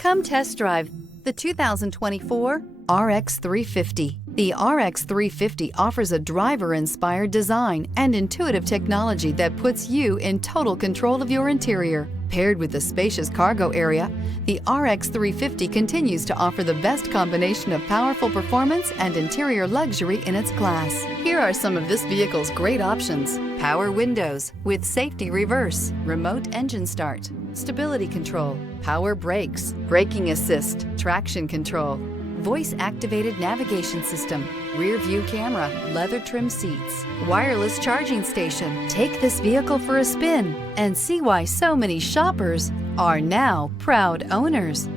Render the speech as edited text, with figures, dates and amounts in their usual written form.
Come test drive the 2024 RX 350. The RX 350 offers a driver-inspired design and intuitive technology that puts you in total control of your interior. Paired with the spacious cargo area, the RX 350 continues to offer the best combination of powerful performance and interior luxury in its class. Here are some of this vehicle's great options: power windows with safety reverse, remote engine start, stability control, power brakes, braking assist, traction control, voice-activated navigation system, rear view camera, leather trim seats, wireless charging station. Take this vehicle for a spin and see why so many shoppers are now proud owners.